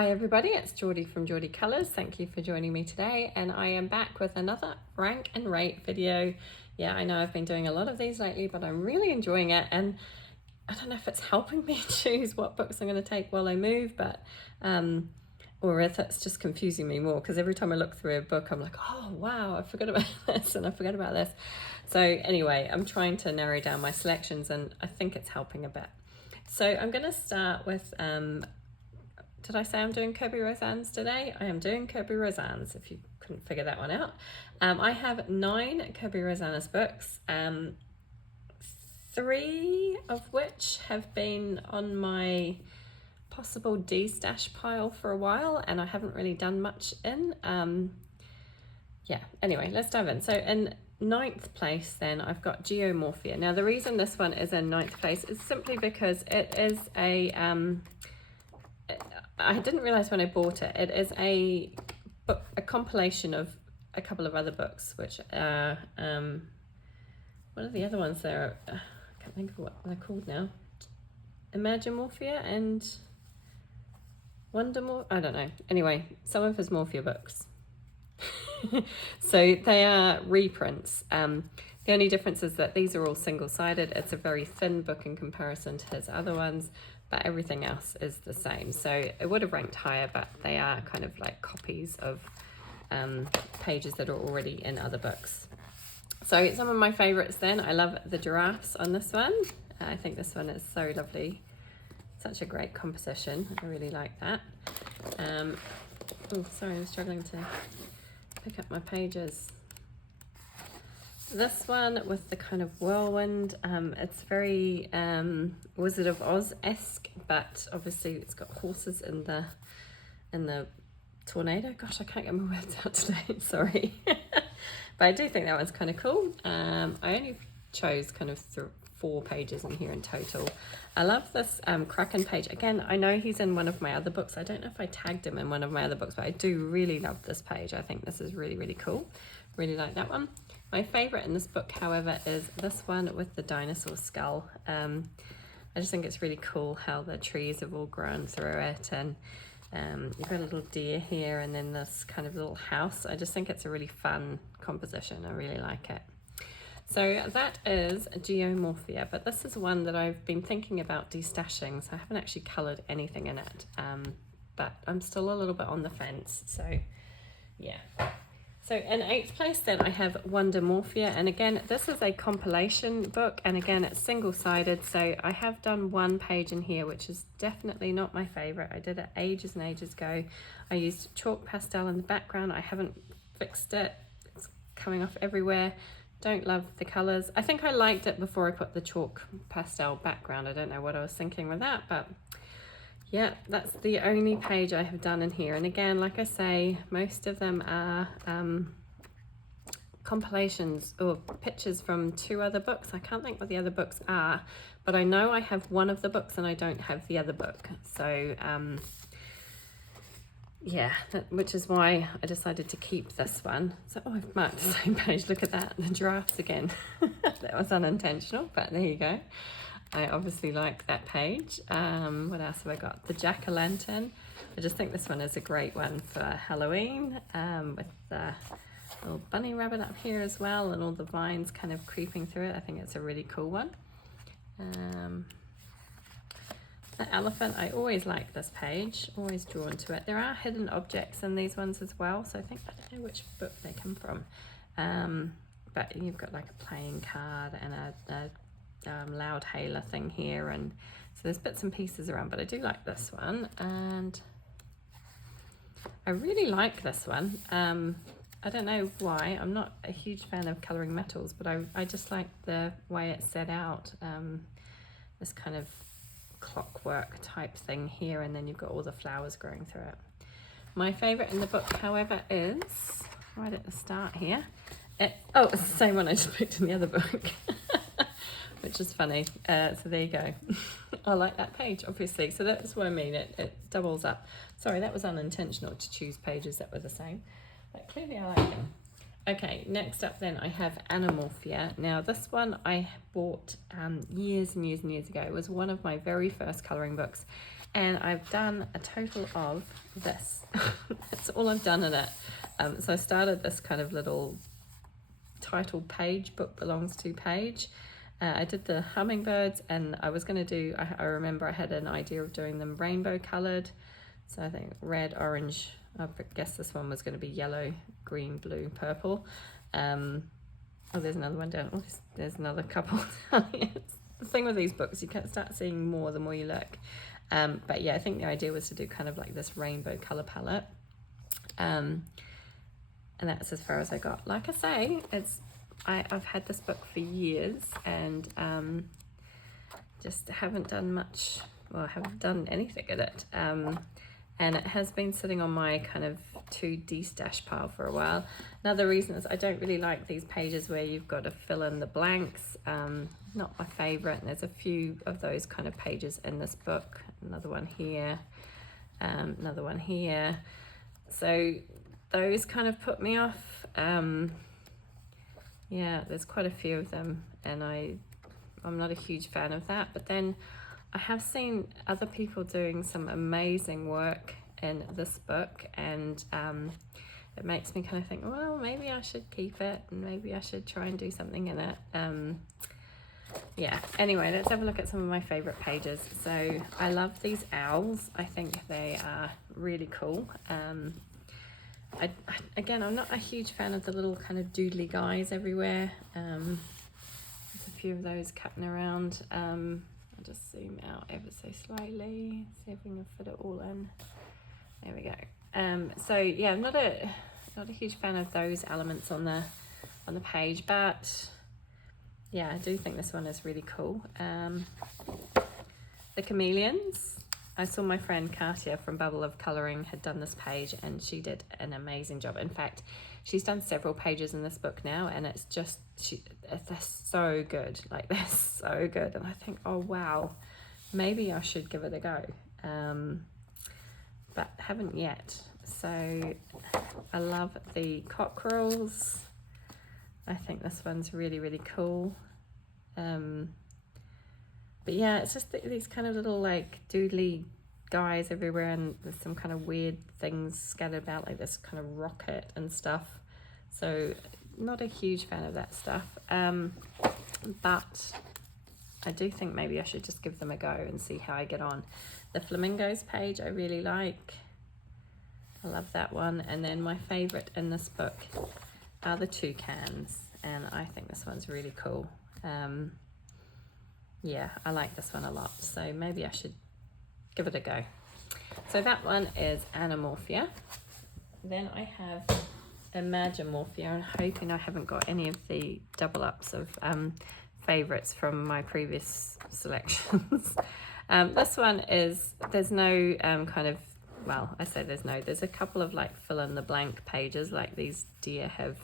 Hi everybody, it's Geordie from Geordie Colours. Thank you for joining me today, and I am back with another rank and rate video. Yeah, I know I've been doing a lot of these lately, but I'm really enjoying it, and I don't know if it's helping me choose what books I'm going to take while I move, but or if it's just confusing me more, because every time I look through a book I'm like, oh wow, I forgot about this and I forgot about this. So anyway, I'm trying to narrow down my selections, and I think it's helping a bit. So I'm going to start with did I say I'm doing Kerby Rosanes today? I am doing Kerby Rosanes, if you couldn't figure that one out. I have 9 Kerby Rosanes books, 3 of which have been on my possible D-stash pile for a while, and I haven't really done much in. Yeah, anyway, let's dive in. So in 9th place then, I've got Geomorphia. Now the reason this one is in 9th place is simply because it is a... I didn't realise when I bought it, it is a compilation of a couple of other books, which are, what are the other ones there? I can't think of what they're called now. Mythamorphia and Wondermorphia, I don't know. Anyway, some of his Morphia books. So they are reprints. The only difference is that these are all single-sided. It's a very thin book in comparison to his other ones, but everything else is the same. So it would have ranked higher, but they are kind of like copies of pages that are already in other books. So some of my favorites then, I love the giraffes on this one. I think this one is so lovely. Such a great composition. I really like that. Oh, sorry, I'm struggling to pick up my pages. This one with the kind of whirlwind, it's very Wizard of Oz-esque, but obviously it's got horses in the tornado. Gosh, I can't get my words out today, sorry. But I do think that one's kind of cool. I only chose kind of 4 pages in here in total. I love this Kraken page. Again, I know he's in one of my other books. I don't know if I tagged him in one of my other books, but I do really love this page. I think this is really, really cool. Really like that one. My favourite in this book, however, is this one with the dinosaur skull. I just think it's really cool how the trees have all grown through it, and you've got a little deer here and then this kind of little house. I just think it's a really fun composition. I really like it. So that is Geomorphia, but this is one that I've been thinking about destashing, so I haven't actually coloured anything in it, but I'm still a little bit on the fence, so yeah. So in 8th place then I have Mythamorphia, and again this is a compilation book, and again it's single-sided, so I have done 1 page in here which is definitely not my favourite. I did it ages and ages ago. I used chalk pastel in the background. I haven't fixed it. It's coming off everywhere. Don't love the colours. I think I liked it before I put the chalk pastel background. I don't know what I was thinking with that, but yeah, that's the only page I have done in here. And again, like I say, most of them are compilations or pictures from 2 other books. I can't think what the other books are, but I know I have one of the books and I don't have the other book. So yeah, which is why I decided to keep this one. So, oh, I've marked the same page. Look at that, the giraffes again. That was unintentional, but there you go. I obviously like that page. What else have I got? The jack-o'-lantern. I just think this one is a great one for Halloween, with the little bunny rabbit up here as well, and all the vines kind of creeping through it. I think it's a really cool one. The elephant, I always like this page, always drawn to it. There are hidden objects in these ones as well, so I think, I don't know which book they come from. But you've got like a playing card and a loud hailer thing here, and so there's bits and pieces around, but I do like this one, and I really like this one. I don't know why. I'm not a huge fan of colouring metals, but I just like the way it's set out. This kind of clockwork type thing here, and then you've got all the flowers growing through it. My favourite in the book, however, is right at the start here. Oh, it's the same one I just picked in the other book, which is funny. So there you go. I like that page, obviously. So that's what I mean. It doubles up. Sorry, that was unintentional to choose pages that were the same, but clearly I like them. Okay, next up then I have Mythamorphia. Now this one I bought years and years and years ago. It was one of my very first colouring books, And I've done a total of this. That's all I've done in it. So I started this kind of little title page, book belongs to page. I did the hummingbirds, and I was going to do, I remember I had an idea of doing them rainbow coloured. So I think red, orange, I guess this one was going to be yellow, green, blue, purple. Oh, there's another one down. Oh, there's another couple down here. The thing with these books, you can start seeing more the more you look. But yeah, I think the idea was to do kind of like this rainbow colour palette. And that's as far as I got. Like I say, I've had this book for years, and just haven't done much, well, haven't done anything in it. And it has been sitting on my kind of to de-stash pile for a while. Another reason is I don't really like these pages where you've got to fill in the blanks. Not my favourite, and there's a few of those kind of pages in this book. Another one here, another one here. So those kind of put me off. Yeah, there's quite a few of them, and I'm not a huge fan of that. But then I have seen other people doing some amazing work in this book, and it makes me kind of think, well, maybe I should keep it, and maybe I should try and do something in it. Yeah, anyway, let's have a look at some of my favourite pages. So I love these owls. I think they are really cool. Again, I'm not a huge fan of the little kind of doodly guys everywhere. There's a few of those cutting around. I'll just zoom out ever so slightly, see if we can fit it all in. There we go. So yeah, I'm not a huge fan of those elements on the page, but yeah, I do think this one is really cool. The chameleons. I saw my friend Katia from Bubble of Colouring had done this page, and she did an amazing job. In fact, she's done several pages in this book now, and it's just, they're so good. Like, they're so good. And I think, oh wow, maybe I should give it a go. But haven't yet. So I love the cockerels. I think this one's really, really cool. But yeah, it's just these kind of little like doodly guys everywhere, and there's some kind of weird things scattered about, like this kind of rocket and stuff. So not a huge fan of that stuff. But I do think maybe I should just give them a go and see how I get on. The flamingos page I really like. I love that one. And then my favorite in this book are the toucans, and I think this one's really cool. Yeah, I like this one a lot, so maybe I should give it a go. So that one is Morphia. Then I have Mythamorphia. I'm hoping I haven't got any of the double ups of favourites from my previous selections. This one is, there's no kind of, well, I say there's a couple of like fill in the blank pages, like these deer have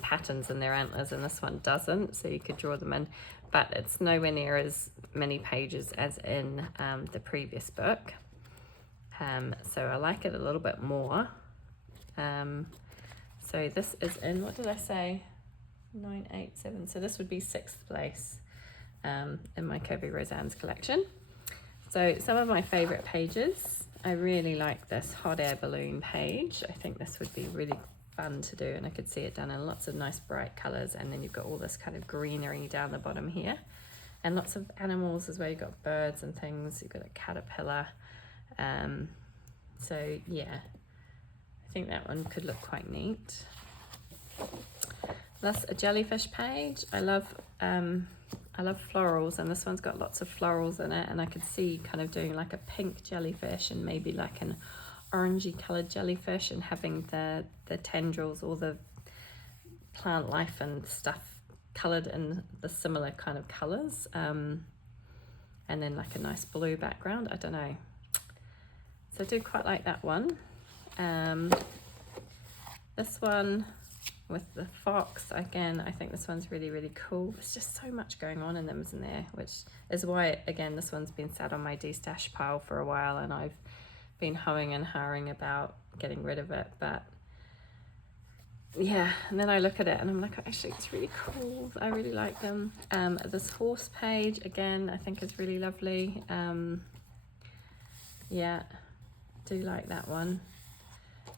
patterns in their antlers, and this one doesn't, so you could draw them in, but it's nowhere near as many pages as in the previous book. So I like it a little bit more. So this is in, what did I say? 987. So this would be 6th place in my Kerby Rosanes collection. So some of my favorite pages, I really like this hot air balloon page. I think this would be really fun to do, and I could see it done in lots of nice bright colors. And then you've got all this kind of greenery down the bottom here, and lots of animals as well. You've got birds and things, you've got a caterpillar. So yeah, I think that one could look quite neat. That's a jellyfish page. I love florals, and this one's got lots of florals in it, and I could see kind of doing like a pink jellyfish and maybe like an orangey coloured jellyfish, and having the tendrils, all the plant life and stuff coloured in the similar kind of colours, and then like a nice blue background. I don't know, so I do quite like that one. This one with the fox, again, I think this one's really, really cool. There's just so much going on in them, isn't there? Which is why, again, this one's been sat on my de-stash pile for a while, and I've been humming and hawing about getting rid of it. But yeah, and then I look at it and I'm like, actually, it's really cool. I really like them. This horse page, again, I think is really lovely. Yeah, do like that one.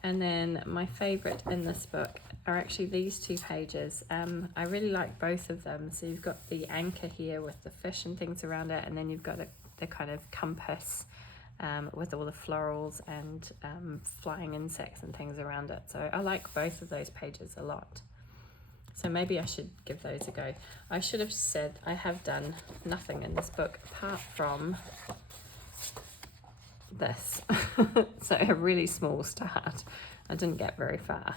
And then my favorite in this book are actually these two pages. I really like both of them. So you've got the anchor here with the fish and things around it, and then you've got the kind of compass with all the florals and flying insects and things around it. So I like both of those pages a lot. So maybe I should give those a go. I should have said I have done nothing in this book apart from this. So a really small start. I didn't get very far.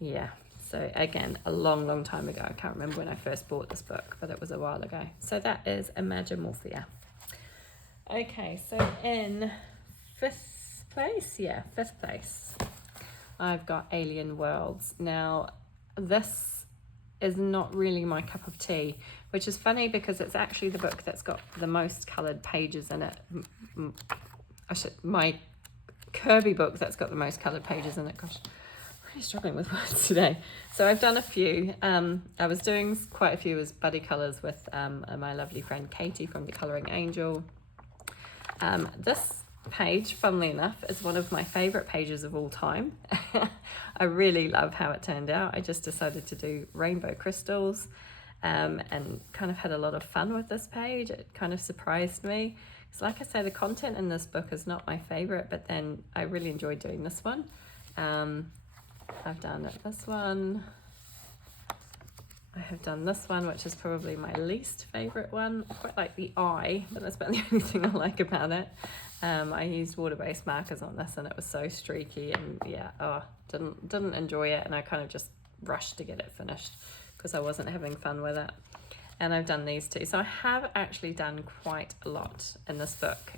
Yeah, so again, a long time ago. I can't remember when I first bought this book, but it was a while ago. So that is Mythamorphia. Okay, so in fifth place, I've got Alien Worlds. Now, this is not really my cup of tea, which is funny because it's actually the book that's got the most coloured pages in it. My Kerby book that's got the most coloured pages in it. Gosh, I'm really struggling with words today. So I've done a few. I was doing quite a few as buddy colours with my lovely friend Katie from The Colouring Angel. This page, funnily enough, is one of my favourite pages of all time. I really love how it turned out. I just decided to do rainbow crystals and kind of had a lot of fun with this page. It kind of surprised me. So like I say, the content in this book is not my favourite, but then I really enjoyed doing this one. I've done this one. I have done this one, which is probably my least favourite one. I quite like the eye, but that's about the only thing I like about it. I used water-based markers on this and it was so streaky, and yeah, didn't enjoy it, and I kind of just rushed to get it finished because I wasn't having fun with it. And I've done these two. So I have actually done quite a lot in this book,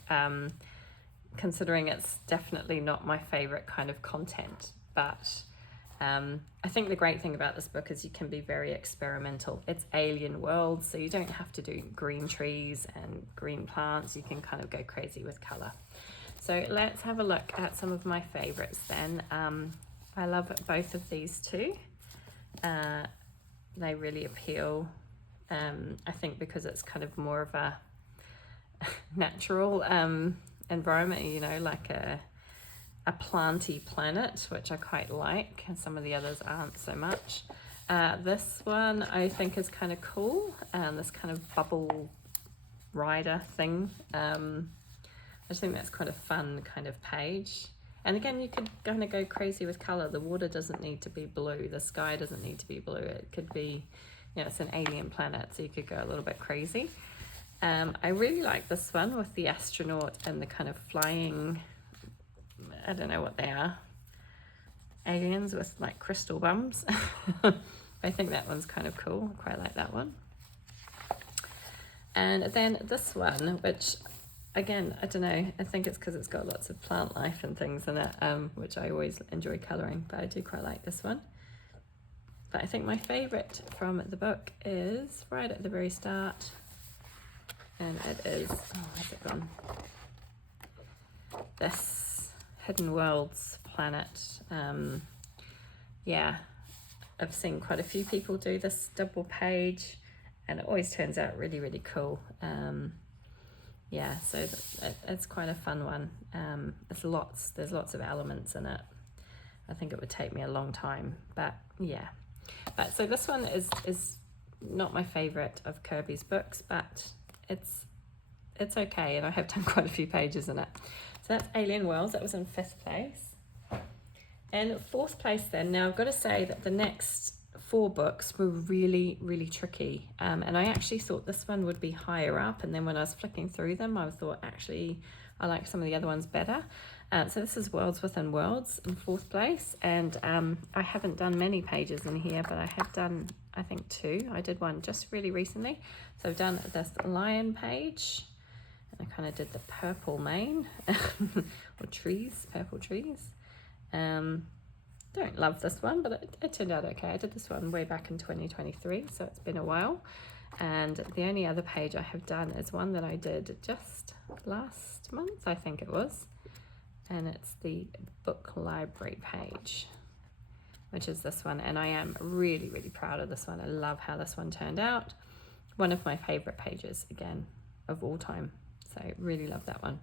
considering it's definitely not my favourite kind of content, but I think the great thing about this book is you can be very experimental. It's alien worlds, so you don't have to do green trees and green plants. You can kind of go crazy with colour. So let's have a look at some of my favourites then. I love both of these two. They really appeal. I think because it's kind of more of a natural environment, you know, like a planty planet, which I quite like, and some of the others aren't so much. This one I think is kind of cool, and this kind of bubble rider thing. I just think that's quite a fun kind of page. And again, you could kind of go crazy with colour. The water doesn't need to be blue. The sky doesn't need to be blue. It could be, you know, it's an alien planet, so you could go a little bit crazy. I really like this one with the astronaut and the kind of flying, I don't know what they are, aliens with like crystal bums. I think that one's kind of cool. I quite like that one. And then this one, which again, I don't know, I think it's because it's got lots of plant life and things in it, which I always enjoy colouring, but I do quite like this one. But I think my favourite from the book is right at the very start, and it is, where's it gone? This Hidden Worlds planet. Yeah, I've seen quite a few people do this double page, and it always turns out really, really cool. Yeah, so it's quite a fun one. There's lots of elements in it. I think it would take me a long time, but yeah. But so this one is not my favourite of Kerby's books, but it's okay, and I have done quite a few pages in it. So that's Alien Worlds. That was in 5th place. And 4th place then. Now I've got to say that the next 4 books were really, really tricky. And I actually thought this one would be higher up. And then when I was flicking through them, I thought actually I like some of the other ones better. So this is Worlds Within Worlds in 4th place. And I haven't done many pages in here, but I have done, I think, 2. I did one just really recently. So I've done this lion page. I kind of did the purple mane or trees, purple trees. Don't love this one, but it turned out okay. I did this one way back in 2023, so it's been a while. And the only other page I have done is one that I did just last month, I think it was. And it's the book library page, which is this one. And I am really, really proud of this one. I love how this one turned out. One of my favorite pages, again, of all time. So really love that one.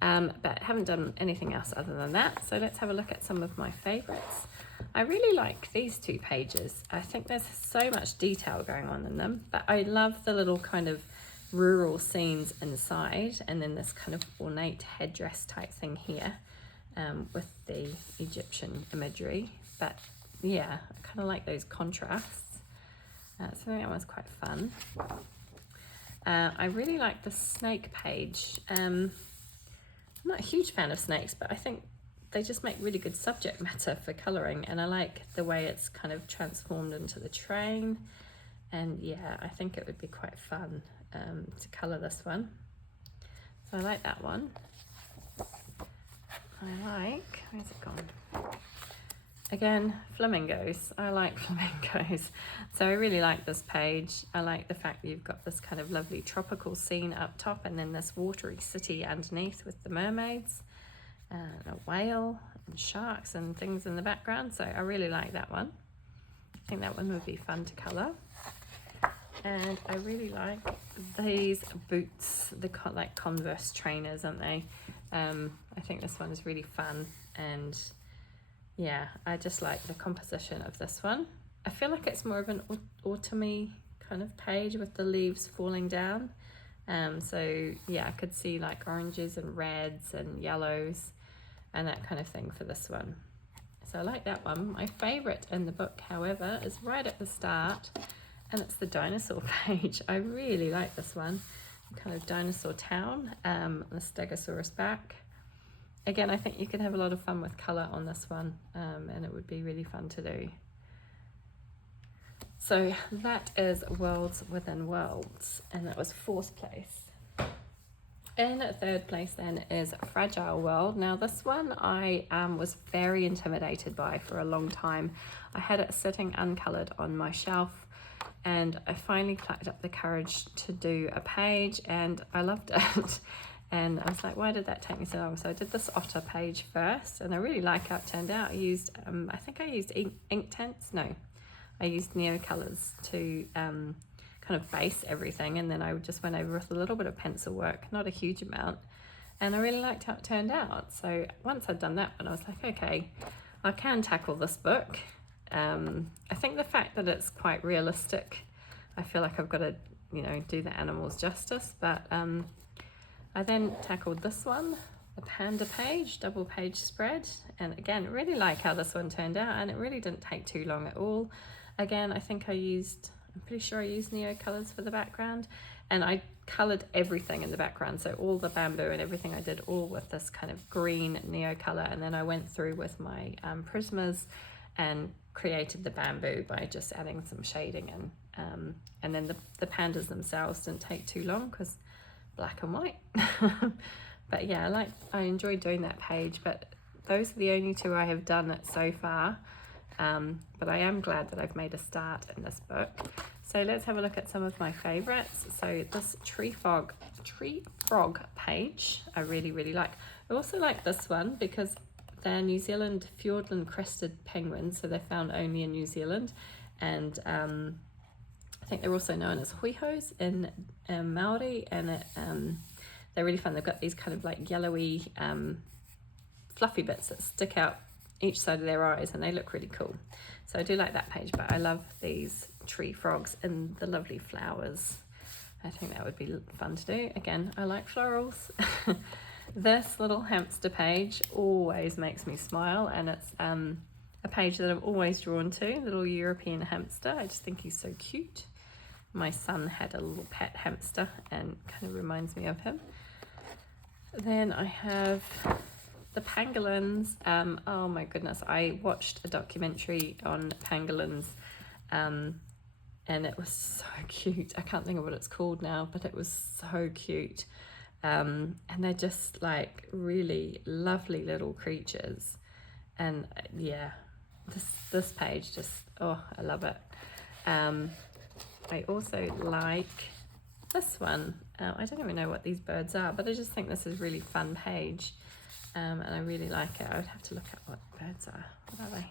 but haven't done anything else other than that. So let's have a look at some of my favorites. I really like these 2 pages. I think there's so much detail going on in them, but I love the little kind of rural scenes inside, and then this kind of ornate headdress type thing here, with the Egyptian imagery. But yeah, I kind of like those contrasts. So I think that one's quite fun. I really like the snake page. I'm not a huge fan of snakes, but I think they just make really good subject matter for colouring, and I like the way it's kind of transformed into the train. And yeah, I think it would be quite fun to colour this one. So I like that one. Where's it gone? Again, flamingos. I like flamingos. So I really like this page. I like the fact that you've got this kind of lovely tropical scene up top, and then this watery city underneath with the mermaids and a whale and sharks and things in the background. So I really like that one. I think that one would be fun to colour. And I really like these boots, the like Converse trainers, aren't they? I think this one is really fun, and yeah, I just like the composition of this one. I feel like it's more of an autumny kind of page with the leaves falling down. So yeah, I could see like oranges and reds and yellows and that kind of thing for this one. So I like that one. My favourite in the book, however, is right at the start, and it's the dinosaur page. I really like this one. Kind of dinosaur town, the Stegosaurus back. Again, I think you could have a lot of fun with colour on this one, and it would be really fun to do. So that is Worlds Within Worlds, and that was 4th place. In 3rd place then is Fragile World. Now this one I was very intimidated by for a long time. I had it sitting uncoloured on my shelf, and I finally plucked up the courage to do a page, and I loved it. And I was like, why did that take me so long? So I did this otter page first, and I really like how it turned out. I used, I think I used ink tints. No, I used Neo colours to kind of base everything, and then I just went over with a little bit of pencil work, not a huge amount, and I really liked how it turned out. So once I'd done that one, I was like, okay, I can tackle this book. I think the fact that it's quite realistic, I feel like I've got to, you know, do the animals justice, but I then tackled this one, the panda page, double page spread, and again, really like how this one turned out, and it really didn't take too long at all. Again, I think I'm pretty sure I used Neo colours for the background, and I coloured everything in the background, so all the bamboo and everything I did all with this kind of green Neo colour, and then I went through with my Prismas and created the bamboo by just adding some shading in, and then the pandas themselves didn't take too long because black and white. But yeah, I enjoyed doing that page, but those are the only 2 I have done so far. But I am glad that I've made a start in this book. So let's have a look at some of my favorites. So this tree frog page I really like. I also like this one because they're New Zealand Fiordland crested penguins, so they're found only in New Zealand, and I think they're also known as hoihos in Maori, and they're really fun. They've got these kind of like yellowy fluffy bits that stick out each side of their eyes, and they look really cool. So I do like that page, but I love these tree frogs and the lovely flowers. I think that would be fun to do. Again, I like florals. This little hamster page always makes me smile, and it's a page that I'm always drawn to, little European hamster. I just think he's so cute. My son had a little pet hamster and kind of reminds me of him. Then I have the pangolins. Oh my goodness, I watched a documentary on pangolins, and it was so cute. I can't think of what it's called now, but it was so cute. And they're just like really lovely little creatures, and yeah, this page just, oh, I love it. I also like this one. I don't even know what these birds are, but I just think this is a really fun page, and I really like it. I would have to look at what birds are. What are they?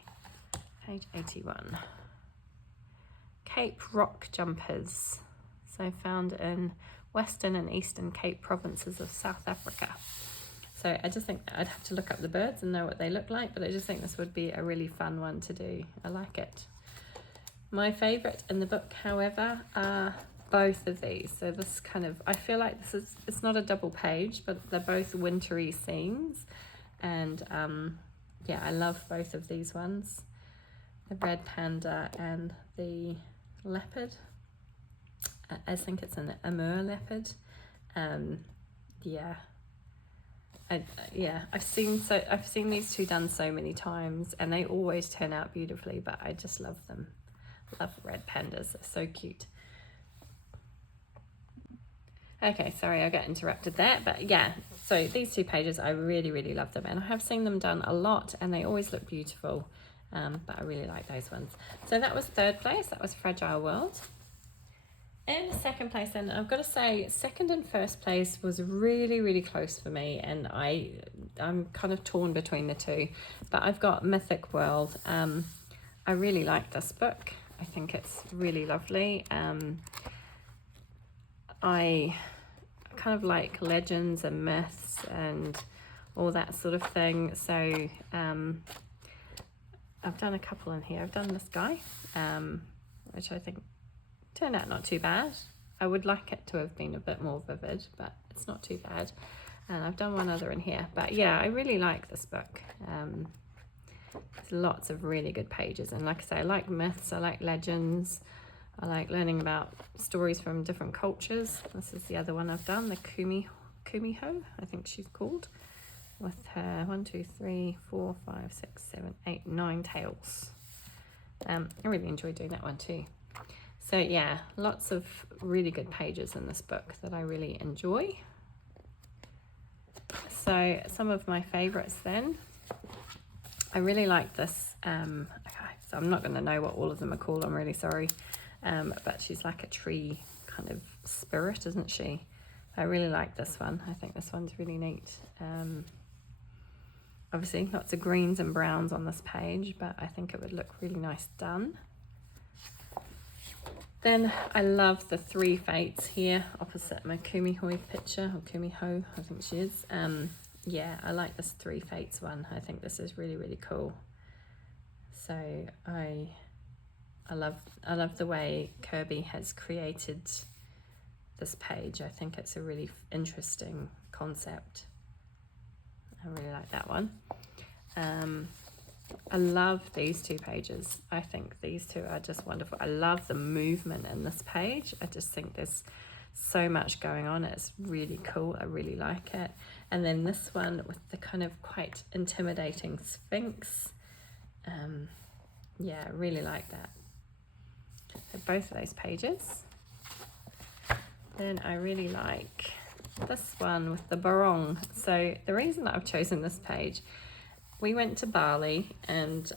Page 81. Cape rock jumpers, so found in Western and Eastern Cape provinces of South Africa. So I just think I'd have to look up the birds and know what they look like, but I just think this would be a really fun one to do. I like it. My favourite in the book, however, are both of these. So this kind of, I feel like it's not a double page, but they're both wintry scenes. And yeah, I love both of these ones. The red panda and the leopard. I think it's an Amur leopard. Yeah. I've seen these two done so many times, and they always turn out beautifully, but I just love them. Love red pandas, they're so cute. Okay, sorry I got interrupted there, but yeah, so these two pages, I really, really love them, and I have seen them done a lot, and they always look beautiful, but I really like those ones. So that was third place, that was Fragile World. In second place, then, I've got to say, second and first place was really, really close for me, and I'm kind of torn between the two, but I've got Mythic World. I really like this book. I think it's really lovely. I kind of like legends and myths and all that sort of thing, so I've done a couple in here. I've done this guy, which I think turned out not too bad. I would like it to have been a bit more vivid, but it's not too bad. And I've done one other in here, but yeah, I really like this book. There's lots of really good pages, and like I say, I like myths, I like legends, I like learning about stories from different cultures. This is the other one I've done, the Kumiho, I think she's called, with her 1, 2, 3, 4, 5, 6, 7, 8, 9 tails. I really enjoyed doing that one too. So yeah, lots of really good pages in this book that I really enjoy. So some of my favorites then. I really like this, okay, so I'm not going to know what all of them are called, I'm really sorry, but she's like a tree kind of spirit, isn't she? I really like this one. I think this one's really neat. Obviously lots of greens and browns on this page, but I think it would look really nice done. Then I love the 3 fates here opposite my Kumiho picture, or Kumiho, I think she is. Yeah, I like this 3 fates one. I think this is really, really cool. So I love the way Kerby has created this page. I think it's a really interesting concept. I really like that one. I love these 2 pages. I think these 2 are just wonderful. I love the movement in this page. I just think there's so much going on. It's really cool. I really like it. And then this one with the kind of quite intimidating Sphinx. Yeah, I really like that. So both of those pages. Then I really like this one with the barong. So the reason that I've chosen this page, we went to Bali, and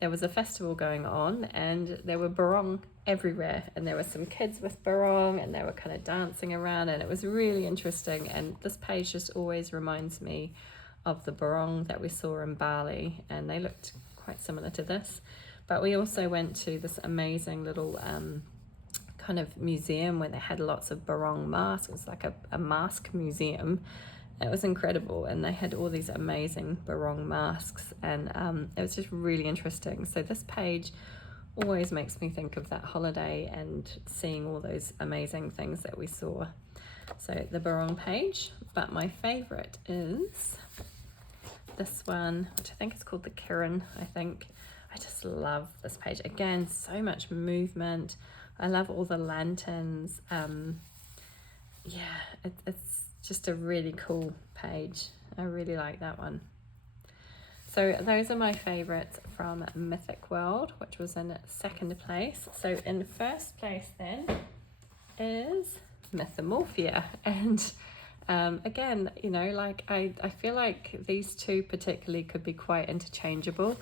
there was a festival going on, and there were barong everywhere, and there were some kids with barong, and they were kind of dancing around, and it was really interesting. And this page just always reminds me of the barong that we saw in Bali, and they looked quite similar to this. But we also went to this amazing little kind of museum where they had lots of barong masks. It was like a mask museum. It was incredible, and they had all these amazing barong masks, and it was just really interesting. So this page always makes me think of that holiday and seeing all those amazing things that we saw. So the barong page, but my favorite is this one, which I think is called the Kirin, I think. I just love this page. Again, so much movement. I love all the lanterns. Yeah, it's just a really cool page. I really like that one. So those are my favorites from Mythic World, which was in second place. So in first place then is Mythamorphia. And again, you know, like I feel like these 2 particularly could be quite interchangeable,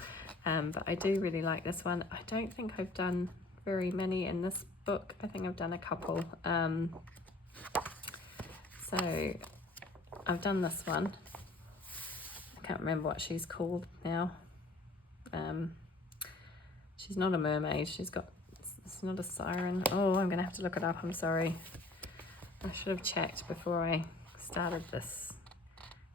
but I do really like this one. I don't think I've done very many in this book. I think I've done a couple. So I've done this one. I can't remember what she's called now. She's not a mermaid. It's not a siren. Oh, I'm gonna have to look it up. I'm sorry. I should have checked before I started this.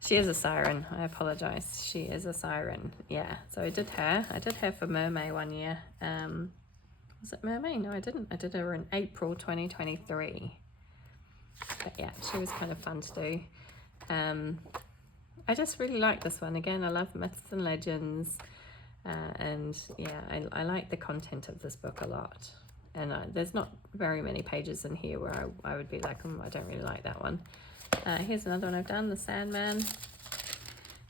She is a siren. I apologize. She is a siren. Yeah. So I did her. I did her for Mermaid one year. Was it Mermaid? No, I didn't. I did her in April 2023. But yeah, she was kind of fun to do. I just really like this one. Again, I love myths and legends. And yeah, I like the content of this book a lot. And there's not very many pages in here where I would be like, I don't really like that one. Here's another one I've done, The Sandman.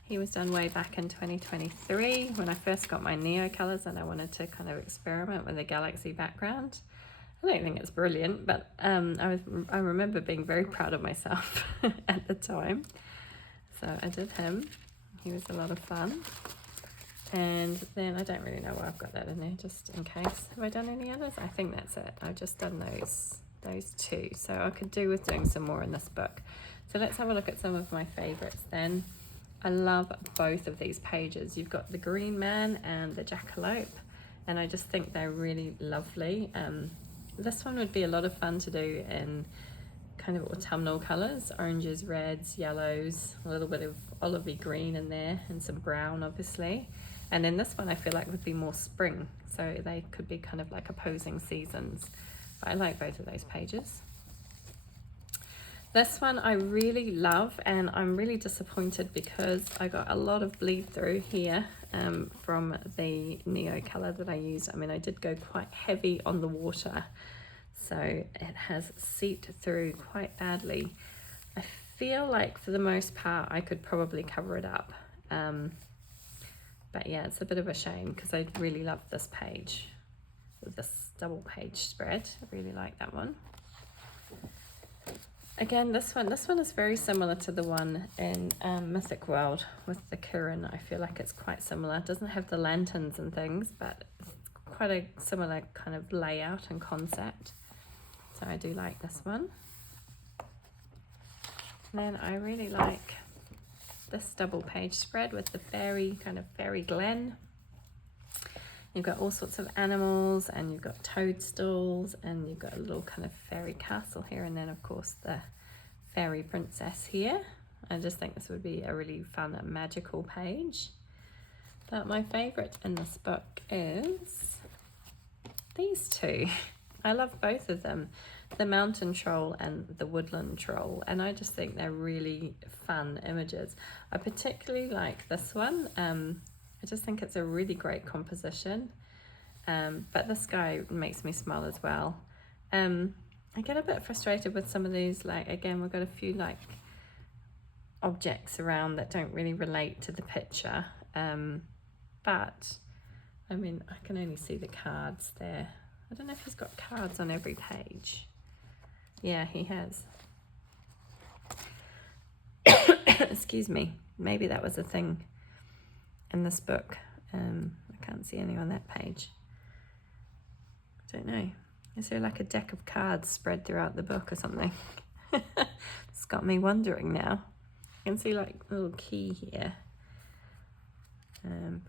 He was done way back in 2023 when I first got my Neo colours and I wanted to kind of experiment with a galaxy background. I don't think it's brilliant, but I remember being very proud of myself at the time. So I did him. He was a lot of fun. And then I don't really know why I've got that in there, just in case. Have I done any others? I think that's it. I've just done those two. So I could do with doing some more in this book. So let's have a look at some of my favourites then. I love both of these pages. You've got the Green Man and the Jackalope, and I just think they're really lovely. This one would be a lot of fun to do in kind of autumnal colours, oranges, reds, yellows, a little bit of olivey green in there, and some brown obviously. And then this one I feel like would be more spring, so they could be kind of like opposing seasons. But I like both of those pages. This one I really love, and I'm really disappointed because I got a lot of bleed through here from the Neo colour that I used. I mean, I did go quite heavy on the water, so it has seeped through quite badly. I feel like for the most part I could probably cover it up. But yeah, it's a bit of a shame because I really love this page with this double page spread. I really like that one. Again, this one is very similar to the one in Mythic World with the Kirin. I feel like it's quite similar. It doesn't have the lanterns and things, but it's quite a similar kind of layout and concept. So I do like this one. Then I really like this double page spread with the fairy glen. You've got all sorts of animals, and you've got toadstools, and you've got a little kind of fairy castle here, and then of course the fairy princess here. I just think this would be a really fun and magical page. But my favourite in this book is these two. I love both of them, the mountain troll and the woodland troll, and I just think they're really fun images. I particularly like this one. I just think it's a really great composition, but this guy makes me smile as well. I get a bit frustrated with some of these, like, again, we've got a few like objects around that don't really relate to the picture, but I mean, I can only see the cards there. I don't know if he's got cards on every page. Yeah, he has. Excuse me, maybe that was a thing in this book. I can't see any on that page. I don't know. Is there like a deck of cards spread throughout the book or something? It's got me wondering now. You can see like a little key here.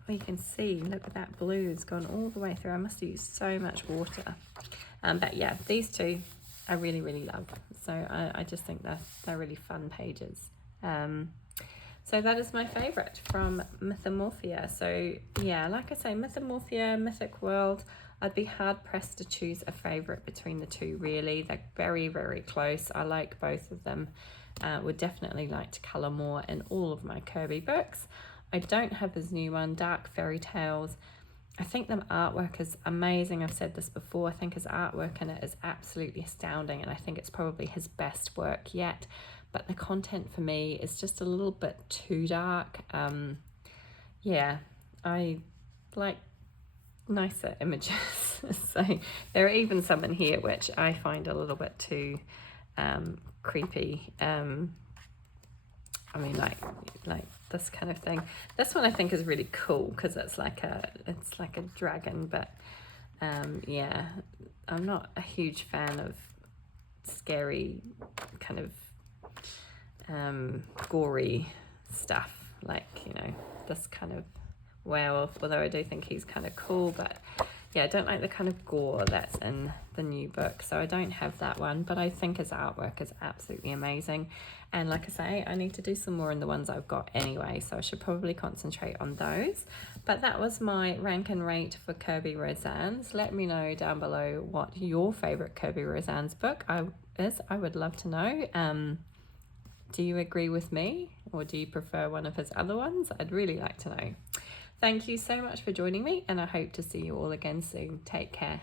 You can see, look at that blue, it's gone all the way through. I must have used so much water. But yeah, these two I really, really love. So I just think they're really fun pages. So that is my favourite from Mythamorphia. So yeah, like I say, Mythamorphia, Mythic World, I'd be hard pressed to choose a favourite between the two really. They're very, very close. I like both of them. Would definitely like to colour more in all of my Kerby books. I don't have his new one, Dark Fairy Tales. I think the artwork is amazing. I've said this before. I think his artwork in it is absolutely astounding, and I think it's probably his best work yet. But the content for me is just a little bit too dark. Yeah, I like nicer images. So there are even some in here which I find a little bit too creepy. I mean, like this kind of thing. This one I think is really cool because it's like a dragon, but yeah, I'm not a huge fan of scary kind of gory stuff, like, you know, this kind of werewolf, although I do think he's kind of cool. But yeah, I don't like the kind of gore that's in the new book, so I don't have that one, but I think his artwork is absolutely amazing. And like I say, I need to do some more in the ones I've got anyway, so I should probably concentrate on those. But that was my rank and rate for Kerby Rosanes. Let me know down below what your favourite Kerby Rosanes book is. I would love to know. Do you agree with me, or do you prefer one of his other ones? I'd really like to know. Thank you so much for joining me, and I hope to see you all again soon. Take care.